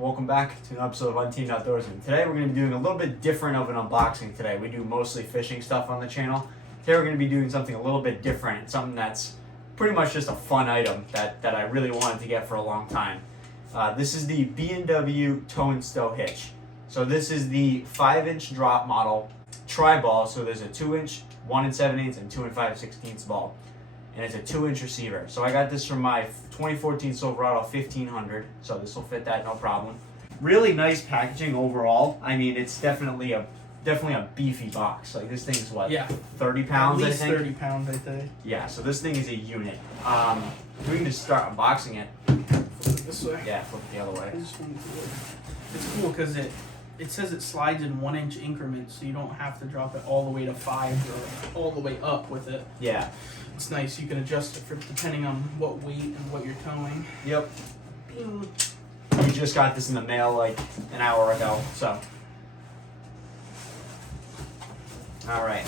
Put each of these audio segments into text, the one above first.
welcome back to an episode of Unteamed Outdoorsman. Today we're going to be doing a little bit different of an unboxing today. We do mostly fishing stuff on the channel. Today we're going to be doing something a little bit different, something that's pretty much just a fun item that I really wanted to get for a long time. This is the B&W Tow and Stow hitch. So this is the 5-inch drop model tri-ball, so there's a 2-inch, 1 7/8, and 2 5/16 ball. And it's a 2-inch receiver. So I got this from my 2014 Silverado 1500, so this will fit that no problem. Really nice packaging overall. I mean, it's definitely a beefy box. Like this thing's what? Yeah. 30 pounds, At least I think. 30 pounds, I think. Yeah. So this thing is a unit. We can just start unboxing it. Flip it this way. Yeah, flip it the other way. It's cool because it says it slides in 1-inch increments, so you don't have to drop it all the way to 5 or all the way up with it. Yeah. It's nice. You can adjust it for depending on what weight and what you're towing. Yep. We just got this in the mail like an hour ago, so. All right.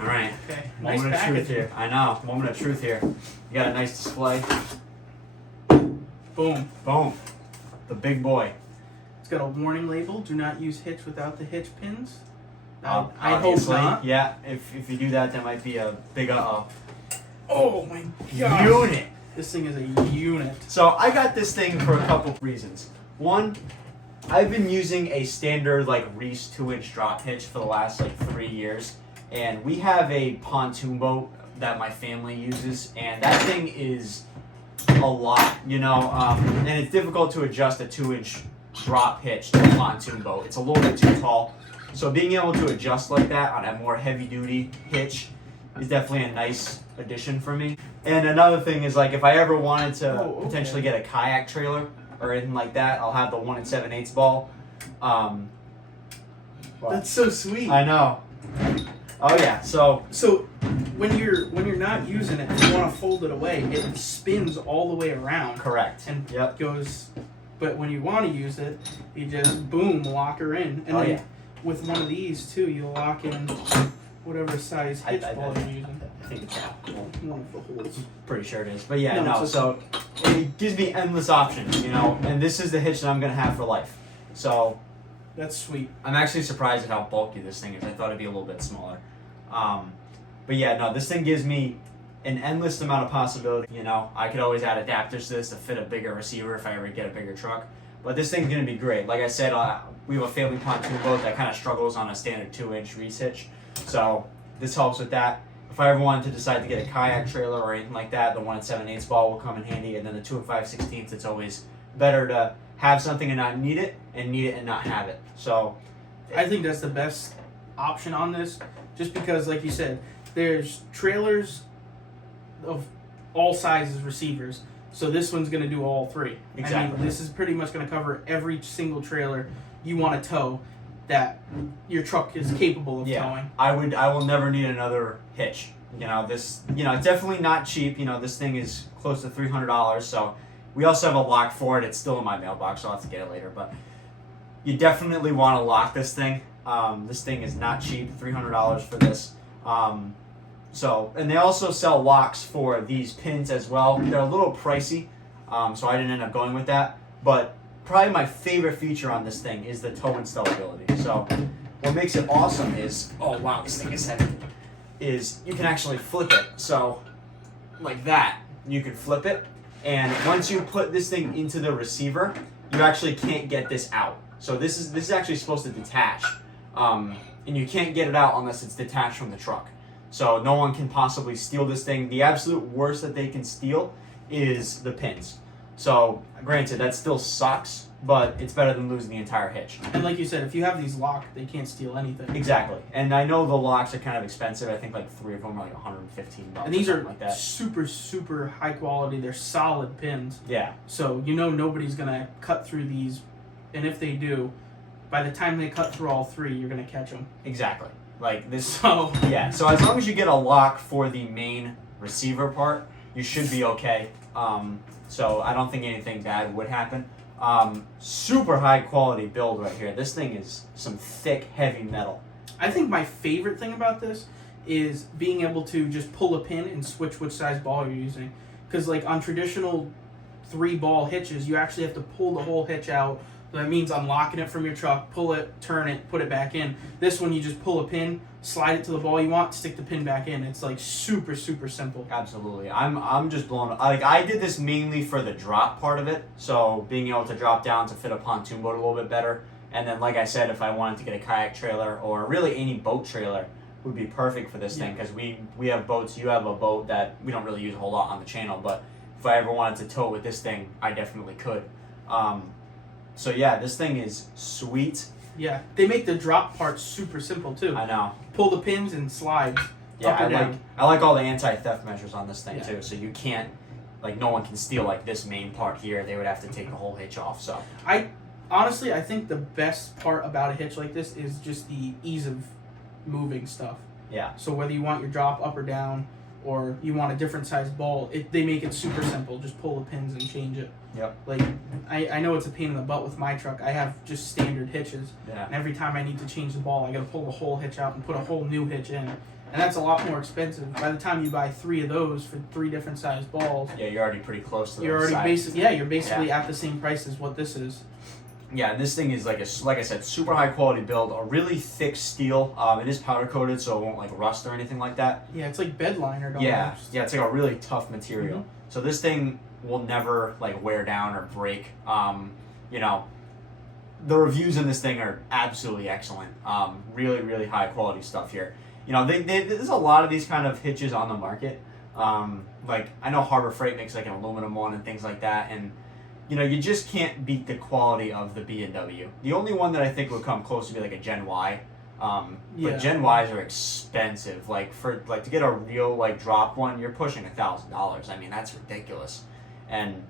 All right. Okay. Nice Moment of package. truth here. I know. Moment of truth here. You got a nice display. Boom. Boom. The big boy. It's got a warning label. Do not use hitch without the hitch pins. I hope Obviously, not. Yeah. If you do that, that might be a big Oh my god. unit. This thing is a unit. So I got this thing for a couple reasons. One, I've been using a standard like Reese 2-inch drop hitch for the last like 3 years, and we have a pontoon boat that my family uses, and that thing is a lot, you know, and it's difficult to adjust a 2-inch drop hitch to a pontoon boat. It's a little bit too tall, so being able to adjust like that on a more heavy-duty hitch is definitely a nice addition for me. And another thing is, like, if I ever wanted to potentially get a kayak trailer or anything like that, I'll have the 1 7/8 ball. That's so sweet. I know. Oh yeah. So when you're not using it, you want to fold it away. It spins all the way around. correct. And Yep. goes. But when you want to use it, you just boom, lock her in. And Oh, then yeah. with one of these too, you lock in whatever size hitch ball you're using. I think it's that. One of the holes. Pretty sure it is. But yeah, No, no. it's So it gives me endless options, you know. And this is the hitch that I'm gonna have for life. So That's sweet. I'm actually surprised at how bulky this thing is. I thought it'd be a little bit smaller. But yeah, no, this thing gives me an endless amount of possibility. You know, I could always add adapters to this to fit a bigger receiver if I ever get a bigger truck. But this thing's gonna be great. Like I said, we have a family pontoon boat that kind of struggles on a standard 2-inch Reese hitch. So this helps with that. If I ever wanted to decide to get a kayak trailer or anything like that, the 1 7/8 ball will come in handy. And then the 2 5/16, it's always better to have something and not need it, and need it and not have it. So I think that's the best option on this, just because, like you said, there's trailers of all sizes receivers. So this one's going to do all three. Exactly. I mean, this is pretty much going to cover every single trailer you want to tow that your truck is capable of towing. I will never need another hitch. You know, this, you know, it's definitely not cheap. You know, this thing is close to $300. So we also have a lock for it. It's still in my mailbox, so I'll have to get it later. But you definitely want to lock this thing. This thing is not cheap. $300 for this. And they also sell locks for these pins as well. They're a little pricey, so I didn't end up going with that. But probably my favorite feature on this thing is the tow and stow ability. So what makes it awesome is, oh wow, this thing is heavy, is you can actually flip it. So like that, you can flip it. And once you put this thing into the receiver, you actually can't get this out. So this is actually supposed to detach. And you can't get it out unless it's detached from the truck. So no one can possibly steal this thing. The absolute worst that they can steal is the pins. So granted, that still sucks, but it's better than losing the entire hitch. And like you said, if you have these locked, they can't steal anything. Exactly. And I know the locks are kind of expensive. I think like 3 of them are like $115. And these are like that. super, super high quality. They're solid pins. Yeah. So you know nobody's going to cut through these. And if they do, by the time they cut through all three, you're going to catch them. Exactly. Like this. So yeah. So as long as you get a lock for the main receiver part, you should be okay. So I don't think anything bad would happen. Super high quality build right here. This thing is some thick, heavy metal. I think my favorite thing about this is being able to just pull a pin and switch which size ball you're using. Because like on traditional 3-ball hitches, you actually have to pull the whole hitch out. So that means unlocking it from your truck, pull it, turn it, put it back in. This one, you just pull a pin, slide it to the ball you want, stick the pin back in. It's like super, super simple. Absolutely. I'm just blown. Like, I did this mainly for the drop part of it, so being able to drop down to fit a pontoon boat a little bit better. And then, like I said, if I wanted to get a kayak trailer or really any boat trailer would be perfect for this thing, because we have boats. You have a boat that we don't really use a whole lot on the channel, but if I ever wanted to tow with this thing, I definitely could. So yeah, this thing is sweet. Yeah, they make the drop part super simple too. I know. Pull the pins and slide. Yeah, up and down. I like all the anti-theft measures on this thing Yeah. too. So you can't, like, no one can steal like this main part here. They would have to take the whole hitch off. So Honestly, I think the best part about a hitch like this is just the ease of moving stuff. yeah, So whether you want your drop up or down, or you want a different size ball, they make it super simple. Just pull the pins and change it. Yep. Like, I know it's a pain in the butt with my truck. I have just standard hitches. yeah. And every time I need to change the ball, I gotta pull the whole hitch out and put a whole new hitch in. And that's a lot more expensive. By the time you buy 3 of those for 3 different size balls, Yeah, you're already pretty close to the you're already size. you're basically at the same price as what this is. Yeah, this thing is like I said, super high quality build, a really thick steel. It is powder coated, so it won't like rust or anything like that. Yeah, it's like bed liner. Yeah, Almost. yeah, it's like a really tough material. Mhm. So this thing will never like wear down or break. You know, the reviews in this thing are absolutely excellent. Really, really high quality stuff here. You know, there's a lot of these kind of hitches on the market. Like I know Harbor Freight makes like an aluminum one and things like that, and you know, you just can't beat the quality of the B&W. The only one that I think would come close would be like a Gen Y. Yeah. But Gen Ys are expensive. Like to get a real like drop one, you're pushing $1,000. I mean, that's ridiculous. And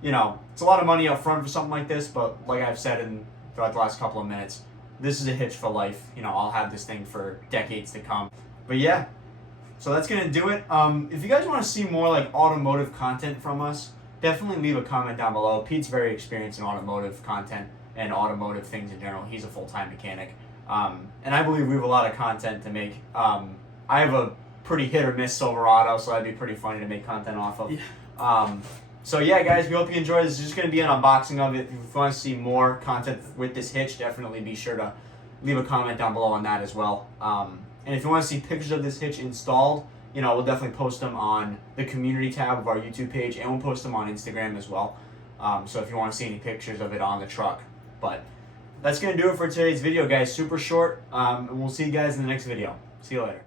you know, it's a lot of money up front for something like this. But like I've said throughout the last couple of minutes, this is a hitch for life. You know, I'll have this thing for decades to come. But yeah, so that's gonna do it. If you guys want to see more like automotive content from us, definitely leave a comment down below. Pete's very experienced in automotive content and automotive things in general. He's a full-time mechanic. And I believe we have a lot of content to make. I have a pretty hit or miss Silverado, so that'd be pretty funny to make content off of. Yeah. So yeah, guys, we hope you enjoyed. This is just going to be an unboxing of it. If you want to see more content with this hitch, definitely be sure to leave a comment down below on that as well. And if you want to see pictures of this hitch installed, you know, we'll definitely post them on the community tab of our YouTube page, and we'll post them on Instagram as well. So if you want to see any pictures of it on the truck. But that's going to do it for today's video, guys. Super short, and we'll see you guys in the next video. See you later.